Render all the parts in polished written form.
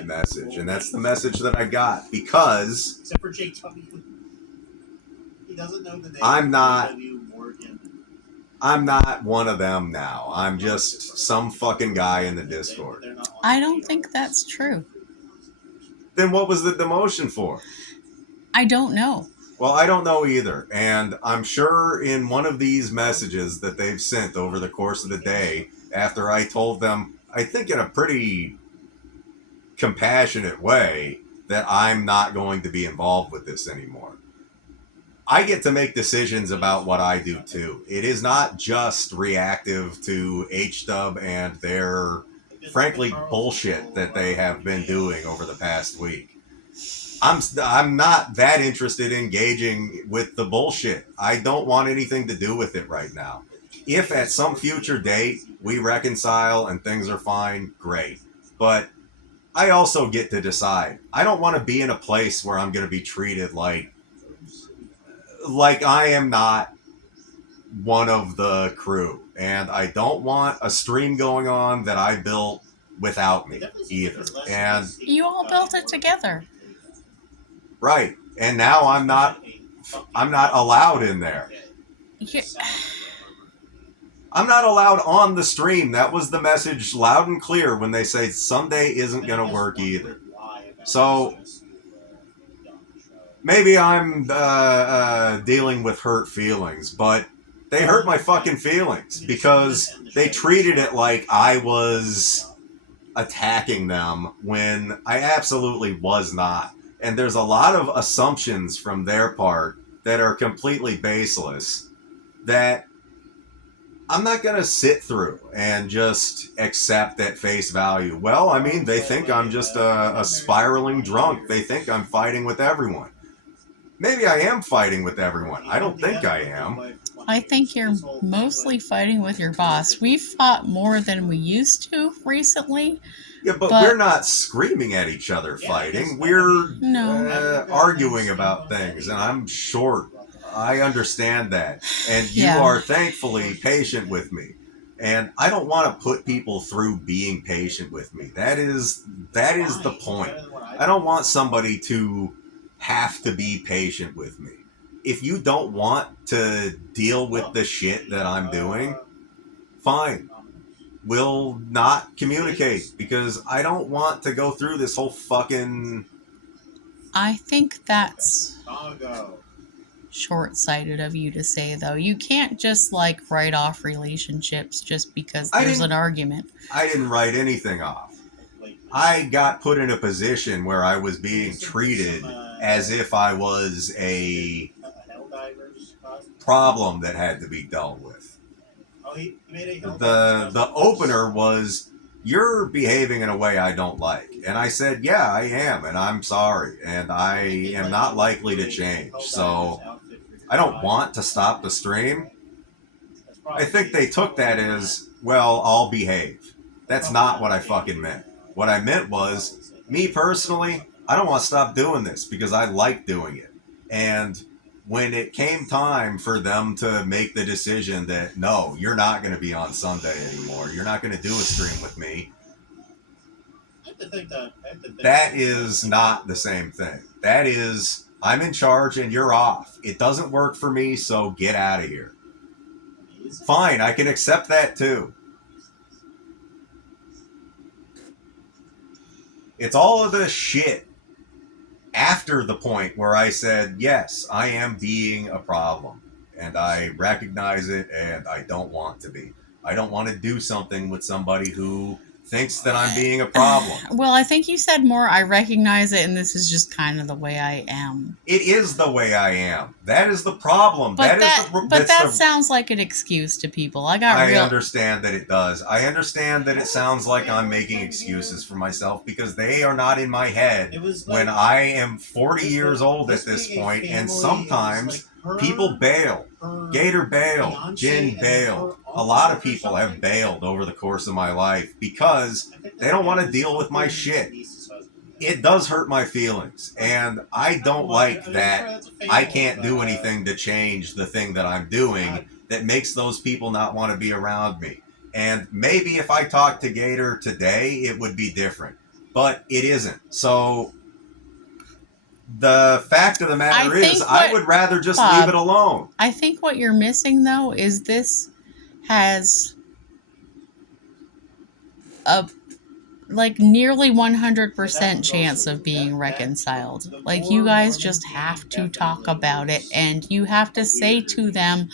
that message, and that's the message that I got because except for JW, he doesn't know the name. I'm not. JW Morgan. I'm not one of them now. I'm just some fucking guy in the Discord. I don't think that's true. Then what was the demotion for? I don't know. Well, I don't know either. And I'm sure in one of these messages that they've sent over the course of the day, after I told them, I think in a pretty compassionate way, that I'm not going to be involved with this anymore. I get to make decisions about what I do too. It is not just reactive to H-Dub and their, frankly, bullshit that they have been doing over the past week. I'm not that interested in engaging with the bullshit. I don't want anything to do with it right now. If at some future date we reconcile and things are fine, great. But I also get to decide. I don't want to be in a place where I'm going to be treated like I am not one of the crew. And I don't want a stream going on that I built without me either. And you all built it together. Right. And now I'm not allowed in there. Yeah. I'm not allowed on the stream. That was the message loud and clear when they say Sunday isn't going to work either. So maybe I'm dealing with hurt feelings, but they hurt my fucking feelings because they treated it like I was attacking them when I absolutely was not. And there's a lot of assumptions from their part that are completely baseless that I'm not going to sit through and just accept at face value. Well, I mean, they think I'm just a spiraling drunk. They think I'm fighting with everyone. Maybe I am fighting with everyone. I don't think I am. I think you're mostly fighting with your boss. We've fought more than we used to recently. Yeah, but we're not screaming at each other fighting. We're arguing about things, and I'm short. I understand that. And you are thankfully patient with me. And I don't want to put people through being patient with me. That is the point. I don't want somebody to have to be patient with me. If you don't want to deal with the shit that I'm doing, fine. We'll not communicate because I don't want to go through this whole fucking... I think that's short-sighted of you to say, though. You can't just, write off relationships just because there's an argument. I didn't write anything off. I got put in a position where I was being treated as if I was a problem that had to be dealt with. The opener was, you're behaving in a way I don't like. And I said, yeah, I am, and I'm sorry, and I am not likely to change. So I don't want to stop the stream. I think they took that as, well, I'll behave. That's not what I fucking meant. What I meant was, me personally, I don't want to stop doing this because I like doing it. And when it came time for them to make the decision that, no, you're not going to be on Sunday anymore, you're not going to do a stream with me, that is not the same thing. That is, I'm in charge and you're off. It doesn't work for me, so get out of here. Fine, I can accept that too. It's all of the shit after the point where I said, yes, I am being a problem. And I recognize it and I don't want to be. I don't want to do something with somebody who thinks that I'm being a problem. Well, I think you said more, I recognize it and this is just kind of the way I am. It is the way I am. That is the problem. But that sounds like an excuse to people. I understand that it does. I understand that it sounds like I'm making excuses for myself because they are not in my head when I am 40 years old at this point, and sometimes people bail. Gator bailed. Jin bailed. A lot of people have bailed over the course of my life because they don't want to deal with my shit. It does hurt my feelings, and I don't like that I can't do anything to change the thing that I'm doing that makes those people not want to be around me. And maybe if I talked to Gator today, it would be different. but it isn't. So the fact of the matter I is, think I what- would rather just Bob, leave it alone. I think what you're missing, though, is this has a like nearly 100% chance of being reconciled. Like, you guys just have to talk about it, and you have to say to them,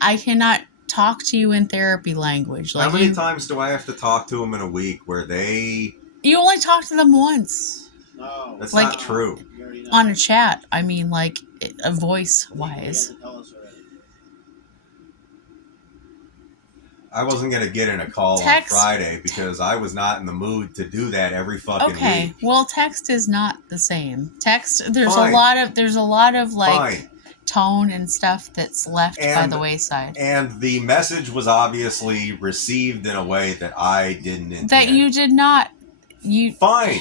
I cannot talk to you in therapy language. Like, How many times do I have to talk to them in a week where they... you only talk to them once No. That's Like- not true. You already know. on a chat. I mean, like, a voice wise. You have to tell us already. I wasn't going to get in a call Text- on Friday because I was not in the mood to do that every fucking Okay, week. well, text is not the same. Text, there's Fine. a lot of like Fine. tone and stuff that's left by And- the wayside. And the message was obviously received in a way that I didn't intend. That you did not. You Fine.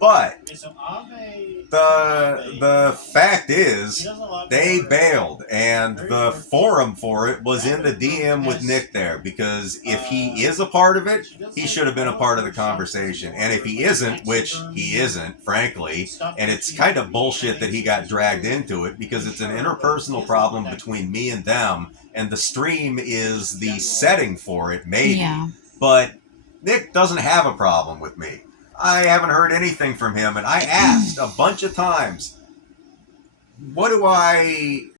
But Okay, so Ave, the fact he is, does a lot they more- bailed, and the forum for it was in the DM with Nick there, because if he is a part of it, he should have been a part of the conversation. And if he isn't, which he isn't, frankly, and it's kind of bullshit that he got dragged into it, because it's an interpersonal problem between me and them, and the stream is the setting for it, maybe. Yeah. But Nick doesn't have a problem with me. I haven't heard anything from him, and I asked a bunch of times, what do I